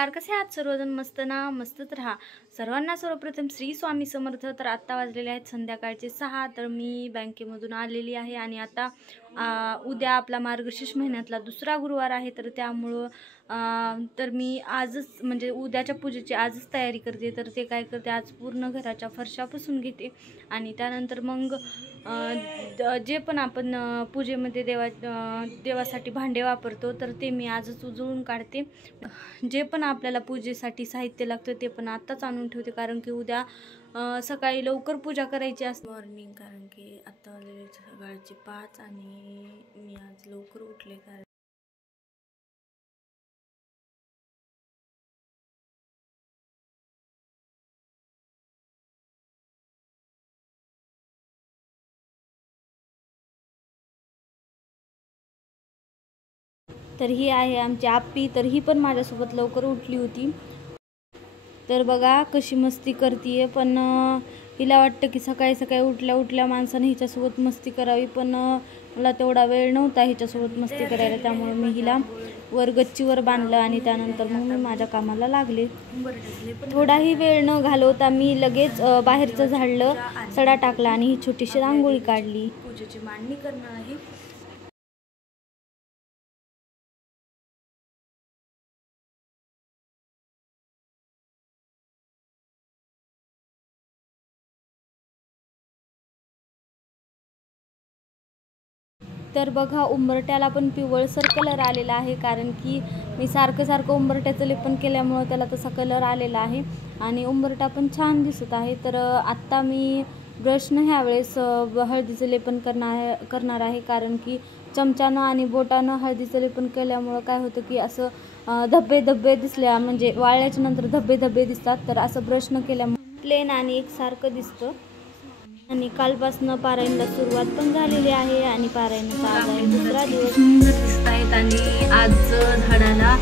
नमस्कार, कसे आहात सर्वजण? मस्त ना? मस्तच राहा. सर्वांना सर्वप्रथम श्री स्वामी समर्थ. तर आत्ता वाजलेले आहेत संध्याकाळचे 6. तर मी बँकेमधून आलेली आहे आणि आता उद्या आपला मार्गशीर्ष महिन्यातला दुसरा गुरुवार आहे. तर त्यामुळं तर मी आजच म्हणजे उद्याच्या पूजेची आजच तयारी करते. तर ते काय करते, आज पूर्ण घराच्या फरशा पुसून घेते आणि त्यानंतर मग जे पण आपण पूजेमध्ये देवासाठी भांडे वापरतो तर ते मी आजच उजळून काढते. जे पण आपल्याला पूजेसाठी साहित्य लागतं ते पण आत्ताच आणून ठेवते, कारण की उद्या सकाळी लवकर पूजा करायची असते. मॉर्निंग, कारण की आत्ता वाजले सकाळचे 5 आणि मी आज लवकर उठले. कारण तर ही आहे आमची आप्पी. तर ही पण माझ्यासोबत लवकर उठली होती. तर बघा कशी मस्ती करते. पण हिला वाटतं की सकाळी सकाळी उठल्या उठल्या माणसाने हिच्यासोबत मस्ती करावी, पण मला तेवढा वेळ नव्हता हिच्यासोबत मस्ती करायला. त्यामुळे मी हिला वर गच्चीवर बांधलं आणि त्यानंतर मग मी माझ्या कामाला लागले. थोडाही वेळ न घालवता मी लगेच बाहेरचं झाडलं, सडा टाकला आणि ही छोटीशी रांगोळी काढली. पूजेची मांडणी करणार आहे. तर बघा, उंबरट्याला पण पिवळसर कलर आलेला आहे, कारण की मी सारखं उंबरट्याचं लेपन केल्यामुळं त्याला तसा कलर आलेला आहे आणि उंबरटा पण छान दिसत आहे. तर आत्ता मी ब्रशनं ह्यावेळेस हळदीचं लेपन करणार आहे, कारण की चमच्यानं आणि बोटानं हळदीचं लेपन केल्यामुळं काय होतं की असं धब्बे दिसल्या, म्हणजे वाळल्याच्या नंतर धब्बे दिसतात. तर असं ब्रशनं केल्यामुळे प्लेन आणि एकसारखं दिसतं. आणि कालपासनं पारायणला सुरुवात पण झालेली आहे आणि पारायणाचा आज आहे दुसरा दिवस. सुंदर दिसत आहेत आणि आज झाडाला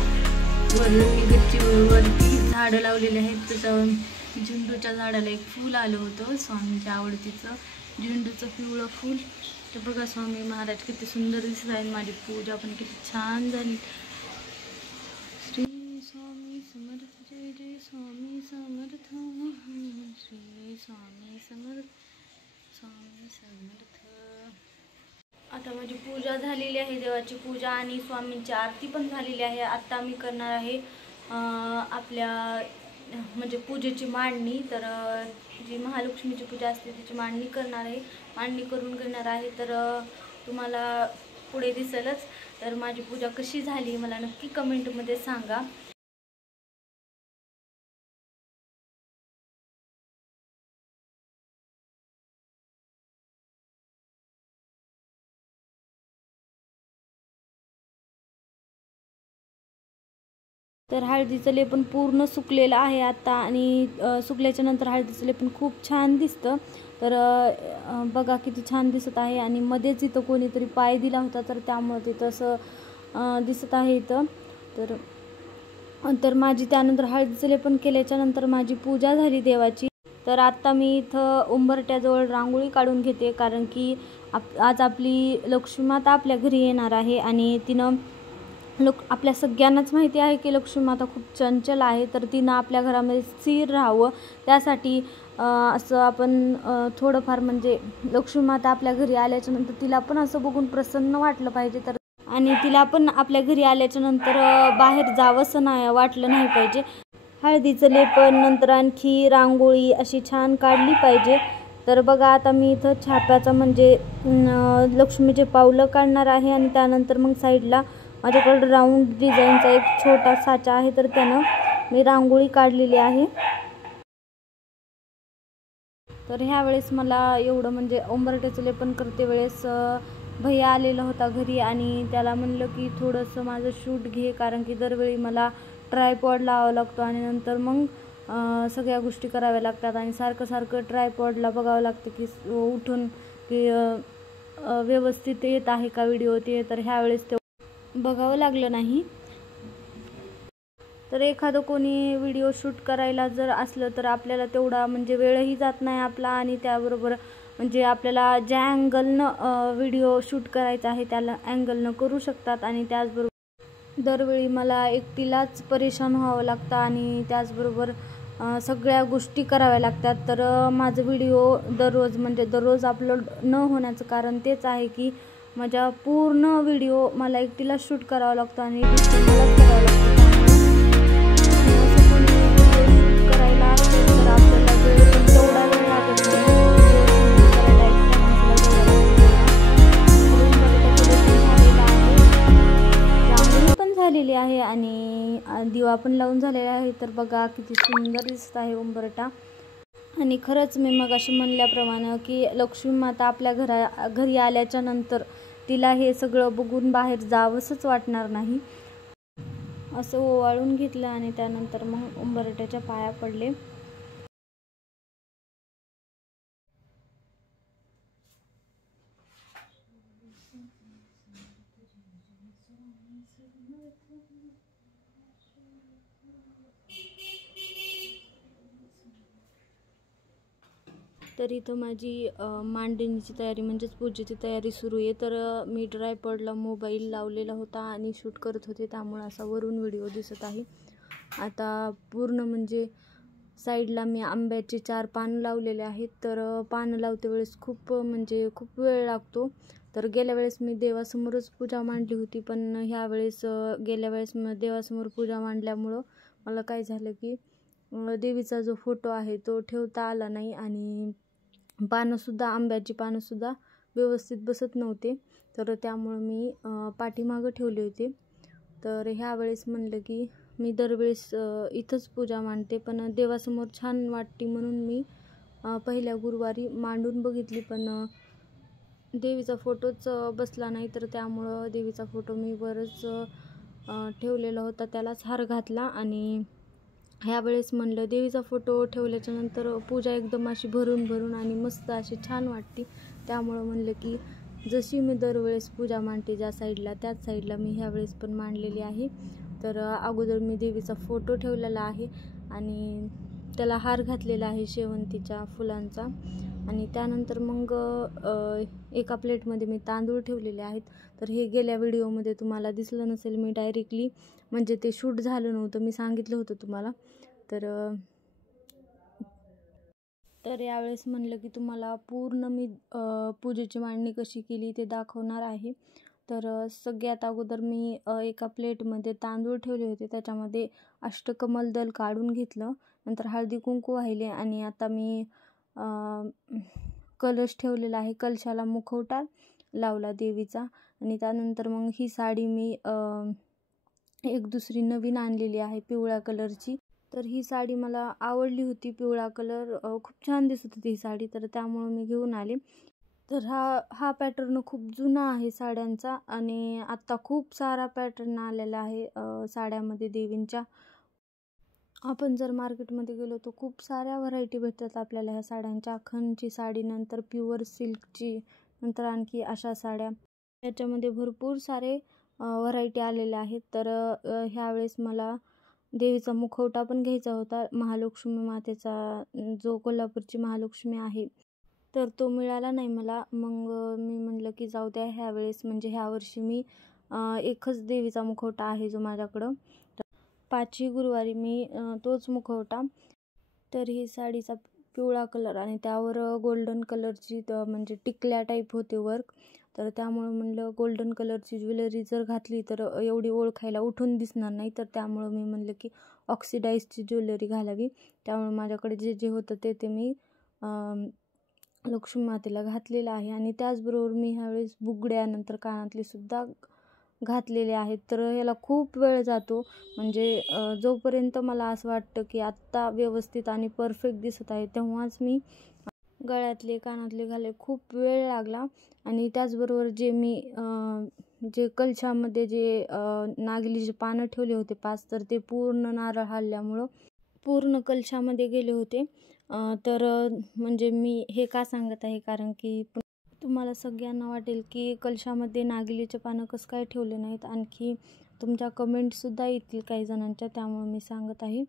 गच्चीवरती झाडं लावलेली आहेत. त्याचं झेंडूच्या झाडाला एक फूल आलं होतं, स्वामींच्या आवडतीचं झेंडूचं पिवळं फूल. तर बघा स्वामी महाराज किती सुंदर दिसत आहेत. माझी पूजा पण किती छान झाली. श्री स्वामी समर्थ, जय जय स्वामी समर्थ, श्री स्वामी समर्थ, स्वामी समर्थ. आता माझी पूजा झालेली आहे, देवाची पूजा आणि स्वामींची आरती पण झालेली आहे. आता मी करणार आहे आपल्या म्हणजे पूजेची मांडणी. तर जी महालक्ष्मीची पूजा असते त्याची मांडणी करणार आहे, मांडणी करून घेणार आहे. तर तुम्हाला पुढे दिसेलच. तर माझी पूजा कशी झाली मला नक्की कमेंटमध्ये सांगा. तर हळदीचं लेपन पूर्ण सुकलेलं आहे आता आणि सुकल्याच्या नंतर हळदीचं लेपन खूप छान दिसतं. तर बघा किती छान दिसत आहे आणि मध्येच इथं कोणीतरी पाय दिला होता, तर त्यामुळे तिथं असं दिसत आहे इथं. तर माझी त्यानंतर हळदीचं लेपन केल्याच्या नंतर माझी पूजा झाली देवाची. तर आत्ता मी इथं उंबरट्याजवळ रांगोळी काढून घेते, कारण की आज आपली लक्ष्मीमाता आपल्या घरी येणार आहे आणि तिनं आपल्या सगळ्यांनाच माहिती आहे की लक्ष्मीमाता खूप चंचल आहे. तर तिनं आपल्या घरामध्ये स्थिर राहावं त्यासाठी असं आपण थोडंफार म्हणजे लक्ष्मीमाता आपल्या घरी आल्याच्या नंतर तिला पण असं बघून प्रसन्न वाटलं पाहिजे. तर आणि तिला पण आपल्या घरी आल्याच्या नंतर बाहेर जावंसं वाटलं नाही पाहिजे. हळदीचं लेपन नंतर आणखी रांगोळी अशी छान काढली पाहिजे. तर बघा आता मी इथं छाप्याचा म्हणजे लक्ष्मीचे पावलं काढणार आहे आणि त्यानंतर मग साईडला माझ्याकडे राऊंड डिझाईनचा एक छोटा साचा आहे, तर त्यानं मी रांगोळी काढलेली आहे. तर ह्या वेळेस मला एवढं म्हणजे उंबरट्याचं लेपन करते वेळेस भैया आलेला होता घरी आणि त्याला म्हणलं की थोडंसं माझं शूट घे, कारण की दरवेळी मला ट्रायपॉड लावावा लागतो आणि नंतर मग सगळ्या गोष्टी कराव्या लागतात आणि सारखं ट्रायपॉडला बघावं लागतं की उठून की व्यवस्थित येत आहे का व्हिडिओ ते. तर ह्यावेळेस ते बघावं लागलं नाही. तर एखादं कोणी व्हिडिओ शूट करायला जर असलं तर आपल्याला तेवढा म्हणजे वेळही जात नाही आपला आणि त्याबरोबर म्हणजे आपल्याला ज्या अँगलनं व्हिडिओ शूट करायचा आहे त्याला अँगलनं करू शकतात आणि त्याचबरोबर दरवेळी मला एकटीलाच परेशान व्हावं लागतं आणि त्याचबरोबर सगळ्या गोष्टी कराव्या लागतात. तर माझं व्हिडिओ दररोज अपलोड न होण्याचं कारण तेच आहे की माझ्या पूर्ण व्हिडिओ मला एकटीलाच शूट करावा लागतो आणि एडिट मलाच करावं लागतं. असं कोणी व्हिडिओ शूट करायला असेल तर आपल्याला वेळ पण तेवढा वेळ लागत नाही. व्हिडिओ शूट करायला एकट्या माणसाला रांगोळी पण झालेली आहे आणि दिवा पण लावून झालेला आहे. तर बघा किती सुंदर दिसत आहे उंबरठा. आणि खरंच मी मगाशी म्हणल्याप्रमाणे की लक्ष्मी माता आपल्या घरी आल्याच्या नंतर तिला हे सगळं बघून बाहेर जावंसंच वाटणार नाही. असं ओवाळून घेतलं आणि त्यानंतर मग उंबरठ्याच्या पाया पडले. तर इथं माझी मांडणीची तयारी म्हणजेच पूजेची तयारी सुरू आहे. तर मी ट्रायपॉडला मोबाईल लावलेला होता आणि शूट करत होते, त्यामुळे असा वरून व्हिडिओ दिसत आहे. आता पूर्ण म्हणजे साईडला मी आंब्याचे 4 पानं लावलेले आहेत. तर पानं लावते वेळेस खूप वेळ लागतो. तर गेल्या वेळेस मी देवासमोरच पूजा मांडली होती, पण गेल्या वेळेस देवासमोर पूजा मांडल्यामुळं मला काय झालं की देवीचा जो फोटो आहे तो ठेवता आला नाही आणि आंब्याची पानंसुद्धा व्यवस्थित बसत नव्हते. तर त्यामुळं मी पाठीमागं ठेवले होते. तर ह्यावेळेस म्हणलं की मी दरवेळेस इथंच पूजा मांडते, पण देवासमोर छान वाटते म्हणून मी पहिल्या गुरुवारी मांडून बघितली, पण देवीचा फोटोच बसला नाही. तर त्यामुळं देवीचा फोटो मी वरच ठेवलेला होता, त्यालाच हार घातला. आणि ह्यावेळेस म्हणलं देवीचा फोटो ठेवल्याच्या नंतर पूजा एकदम अशी भरून आणि मस्त अशी छान वाटते. त्यामुळं म्हणलं की जशी मी दरवेळेस पूजा मांडते ज्या साईडला त्याच साईडला मी ह्यावेळेस पण मांडलेली आहे. तर अगोदर मी देवीचा फोटो ठेवलेला आहे आणि त्याला हार घातलेला आहे शेवंतीच्या फुलांचा. आणि त्यानंतर मग एका प्लेटमध्ये मी तांदूळ ठेवलेले आहेत. तर हे गेल्या व्हिडिओमध्ये तुम्हाला दिसलं नसेल, मी डायरेक्टली म्हणजे ते शूट झालं नव्हतं, मी सांगितलं होतं तुम्हाला. तर यावेळेस म्हणलं की तुम्हाला पूर्ण मी पूजेची मांडणी कशी केली ते दाखवणार आहे. तर सगळ्यात अगोदर मी एका प्लेटमध्ये तांदूळ ठेवले होते, त्याच्यामध्ये अष्टकमल दल काढून घेतलं. नंतर हळदी कुंकू वाहिले आणि आता मी कलश ठेवलेला आहे. कलशाला मुखवटा लावला देवीचा. आणि त्यानंतर मग ही साडी मी एक दुसरी नवीन आणलेली आहे पिवळ्या कलरची. तर ही साडी मला आवडली होती, पिवळा कलर खूप छान दिसत होती ही साडी, तर त्यामुळं मी घेऊन आले. तर हा पॅटर्न खूप जुना आहे साड्यांचा आणि आत्ता खूप सारा पॅटर्न आलेला आहे साड्यामध्ये देवींच्या. आपण जर मार्केटमध्ये गेलो तर खूप साऱ्या व्हरायटी भेटतात आपल्याला ह्या साड्यांच्या. खणची साडी, नंतर प्युअर सिल्कची, नंतर आणखी अशा साड्या, याच्यामध्ये भरपूर सारे व्हरायटी आलेल्या आहेत. तर ह्यावेळेस मला देवीचा मुखवटा पण घ्यायचा होता, महालक्ष्मी मातेचा, जो कोल्हापूरची महालक्ष्मी आहे, तर तो मिळाला नाही मला. मग मी म्हणलं की जाऊ द्या, ह्यावर्षी मी एकच देवीचा मुखवटा आहे जो माझ्याकडं. 5ही गुरुवारी मी तोच मुखवटा. तर ही साडीचा पिवळा कलर आणि त्यावर गोल्डन कलरची म्हणजे टिकल्या टाईप होते वर्क. तर त्यामुळं म्हणलं गोल्डन कलरची ज्वेलरी जर घातली तर एवढी ओळखायला उठून दिसणार नाही. तर त्यामुळं मी म्हणलं की ऑक्सिडाईजची ज्वेलरी घालावी. त्यामुळे माझ्याकडे जे होतं ते मी लक्ष्मी मातेला घातलेलं आहे. आणि त्याचबरोबर मी ह्यावेळेस बुगड्या, नंतर कानातले सुद्धा घातलेले आहेत. तर याला खूप वेळ जातो, म्हणजे जोपर्यंत मला असं वाटतं की आत्ता व्यवस्थित आणि परफेक्ट दिसत आहे तेव्हाच मी गळ्यातले कानातले घाले. खूप वेळ लागला. आणि त्याचबरोबर जे कलशामध्ये जे नागलीचे पानं ठेवले होते 5, तर ते पूर्ण नारळ हलल्यामुळं पूर्ण कलशामध्ये गेले होते. तर म्हणजे मी हे का सांगत आहे, कारण की तुम्हाला सगळ्यांना वाटेल की कलशामध्ये नागलीचे पानं कसं काय ठेवले नाहीत, आणखी तुमच्या कमेंटसुद्धा येतील काही जणांच्या, त्यामुळे मी सांगत आहे.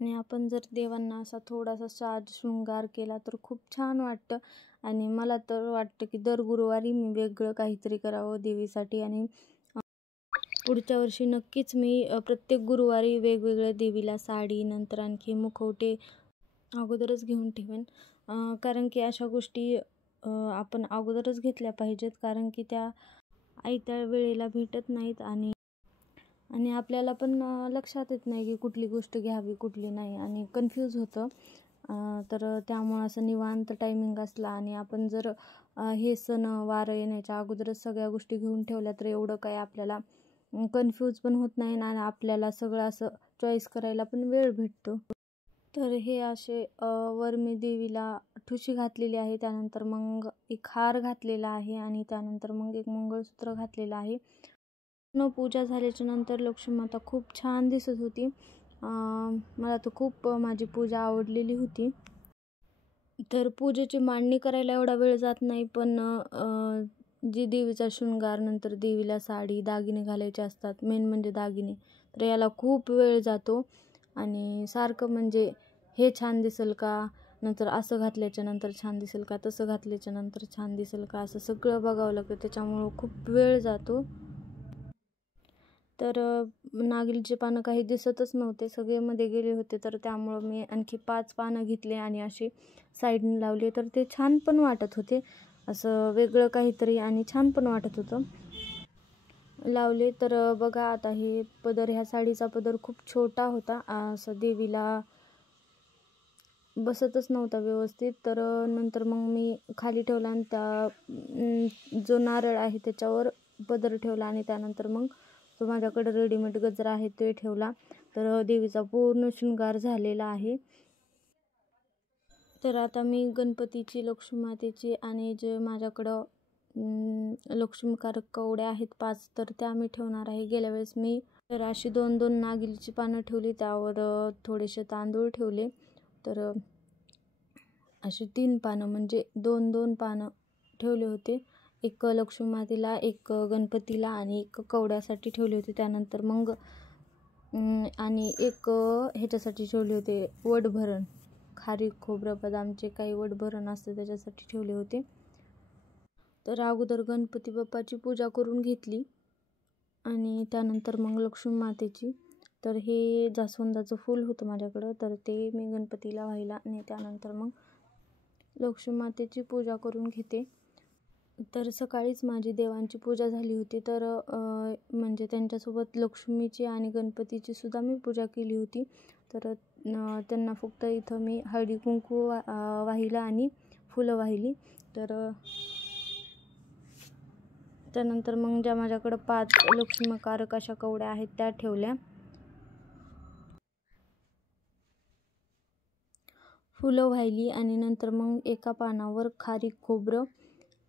आणि आपण जर देवांना असा थोडासा साज शृंगार केला तर खूप छान वाटतं. आणि मला तर वाटतं की दर गुरुवारी मी वेगळं काहीतरी करावं देवीसाठी. आणि पुढच्या वर्षी नक्कीच मी प्रत्येक गुरुवारी वेगवेगळ्या देवीला साडी, नंतर आणखी मुखवटे अगोदरच घेऊन ठेवेन. कारण की अशा गोष्टी आपण अगोदरच घेतल्या पाहिजेत, कारण की त्या आयत्या वेळेला भेटत नाहीत आणि आणि आपल्याला पण लक्षात येत नाही की कुठली गोष्ट घ्यावी कुठली नाही आणि कन्फ्यूज होतं. तर त्यामुळं असं निवांत टायमिंग असला आणि आपण जर हे सण वारं येण्याच्या अगोदरच सगळ्या गोष्टी घेऊन ठेवल्या तर एवढं काही आपल्याला कन्फ्यूज पण होत नाही आणि आपल्याला सगळं असं चॉईस करायला पण वेळ भेटतो. तर हे असे वर मी देवीला ठुशी घातलेली आहे, त्यानंतर मग एक हार घातलेला आहे आणि त्यानंतर मग एक मंगळसूत्र घातलेलं आहे. पूजा झाल्याच्या नंतर लक्ष्मी माता खूप छान दिसत होती. मला तर खूप माझी पूजा आवडलेली होती. तर पूजेची मांडणी करायला एवढा वेळ जात नाही, पण जी देवीचा शृंगार, नंतर देवीला साडी, दागिने घालायचे असतात, मेन म्हणजे दागिने, तर याला खूप वेळ जातो आणि सारखं म्हणजे हे छान दिसेल का, नंतर असं घातल्याच्या नंतर छान दिसेल का, तसं घातल्याच्या नंतर छान दिसेल का, असं सगळं बघावं लागतं, त्याच्यामुळं खूप वेळ जातो. तर नागिलीचे पानं काही दिसतच नव्हते, सगळे मध्ये गेले होते, तर त्यामुळं मी आणखी 5 पानं घेतले आणि अशी साईडने लावले, तर ते छान पण वाटत होते, असं वेगळं काहीतरी आणि छान पण वाटत होतं लावले. तर बघा आता हे पदर, ह्या साडीचा पदर खूप छोटा होता, असं देवीला बसतच नव्हता व्यवस्थित. तर नंतर मग मी खाली ठेवला आणि त्या जो नारळ आहे त्याच्यावर पदर ठेवला आणि त्यानंतर मग जो माझ्याकडे रेडीमेड गजरा आहे ते ठेवला. तर देवीचा पूर्ण शृंगार झालेला आहे. तर आता मी गणपतीची, लक्ष्मी मातेची आणि जे माझ्याकडं लक्ष्मीकारक कवड्या आहेत 5, तर त्या मी ठेवणार आहे. गेल्या वेळेस मी तर अशी 2-2 नागिलीची पानं ठेवली, त्यावर थोडेसे तांदूळ ठेवले. तर अशी 3 पानं म्हणजे 2-2 पानं ठेवले होते. एक लक्ष्मी मातेला, एक गणपतीला आणि एक कवड्यासाठी ठेवले होते. त्यानंतर मग आणि एक ह्याच्यासाठी ठेवले होते वटभरण, खारीक, खोबरं, बदामचे काही वटभरण असते त्याच्यासाठी ठेवले होते. तर अगोदर गणपती बाप्पाची पूजा करून घेतली आणि त्यानंतर मग लक्ष्मी मातेची. तर हे जास्वंदाचं फूल होतं माझ्याकडं, तर ते मी गणपतीला वाहिला आणि त्यानंतर मग लक्ष्मी मातेची पूजा करून घेते. तर सकाळीच माझी देवांची पूजा झाली होती, तर म्हणजे त्यांच्यासोबत लक्ष्मीची आणि गणपतीची सुद्धा मी पूजा केली होती. तर त्यांना फक्त इथं मी हळदी कुंकू वाहिलं आणि फुलं वाहिली. तर त्यानंतर मग ज्या माझ्याकडं 5 लक्ष्मीकारक अशा कवड्या आहेत त्या ठेवल्या, फुलं वाहिली आणि नंतर मग एका पानावर खारीक, खोबरं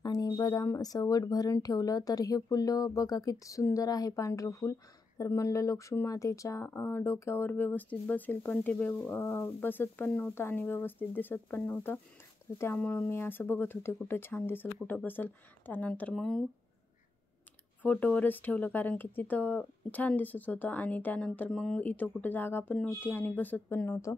आणि बदाम असं वटभरण ठेवलं. तर हे फुलं बघा किती सुंदर आहे, पांढरं फूल. तर म्हणलं लक्ष्मी मातेच्या डोक्यावर व्यवस्थित बसेल, पण ते बसत पण नव्हतं आणि व्यवस्थित दिसत पण नव्हतं. तर त्यामुळं मी असं बघत होते कुठं छान दिसेल, कुठं बसेल. त्यानंतर मग फोटोवरच ठेवलं, कारण की तिथं छान दिसत होतं आणि त्यानंतर मग इथं कुठं जागा पण नव्हती आणि बसत पण नव्हतं.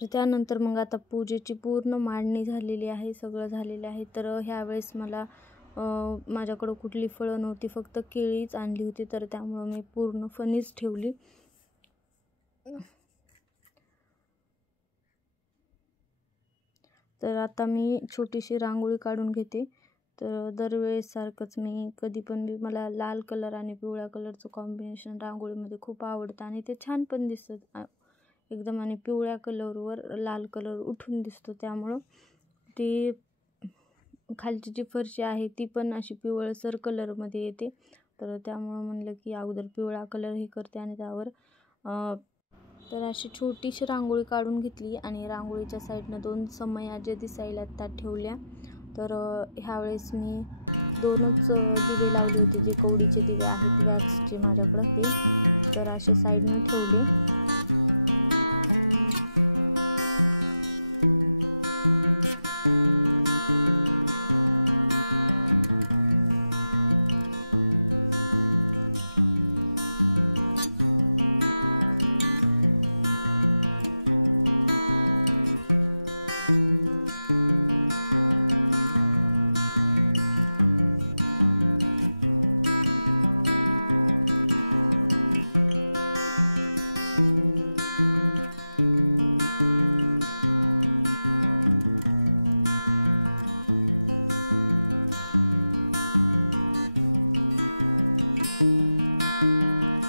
तर त्यानंतर मग आता पूजेची पूर्ण मांडणी झालेली आहे, सगळं झालेलं आहे. तर ह्यावेळेस मला माझ्याकडं कुठली फळं नव्हती, फक्त केळीच आणली होती, तर त्यामुळं मी पूर्ण फणीच ठेवली. तर आता मी छोटीशी रांगोळी काढून घेते. तर दरवेळेस सारखंच मी कधी पण मला लाल कलर आणि पिवळ्या कलरचं कॉम्बिनेशन रांगोळीमध्ये खूप आवडतं आणि ते छान पण दिसतं एकदम, आणि पिवळ्या कलरवर लाल कलर उठून दिसतो, त्यामुळं ती खालची जी फरशी आहे ती पण अशी पिवळसर कलरमध्ये येते. तर त्यामुळं म्हणलं की अगोदर पिवळा कलर हे करते आणि त्यावर तर अशी छोटीशी रांगोळी काढून घेतली आणि रांगोळीच्या साईडनं 2 समया जे दिसायला त्या ठेवल्या. तर ह्यावेळेस मी 2च दिवे लावले होते, जे कवडीचे दिवे आहेत वॅक्सचे माझ्याकडं हे, तर असे साईडनं ठेवले.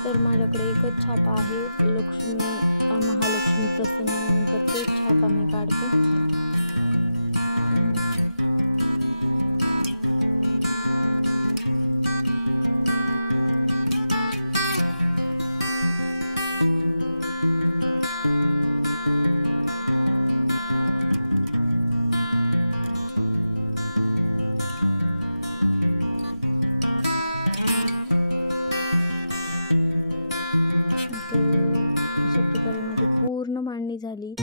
तर माझ्याकडे एकच छापा आहे, लक्ष्मी महालक्ष्मी प्रसन्न म्हणून, तर तोच छापा मी काढते. तर अशा प्रकारे माझी पूर्ण मांडणी झाली.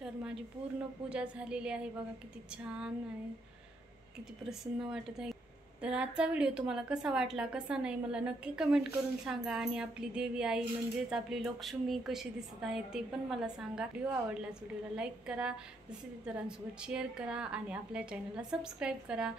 तर माझी पूर्ण पूजा झालेली आहे बघा, किती छान आहे, किती प्रसन्न वाटत आहे. तर आजचा व्हिडिओ तुम्हाला कसा वाटला कसा नाही मला नक्की कमेंट करून सांगा. आणि आपली देवी आई म्हणजेच आपली लक्ष्मी कशी दिसत आहे ते पण मला सांगा. व्हिडिओ आवडल्यास व्हिडिओला लाईक करा, तसेच इतरांसोबत शेअर करा आणि आपल्या चॅनलला सबस्क्राईब करा.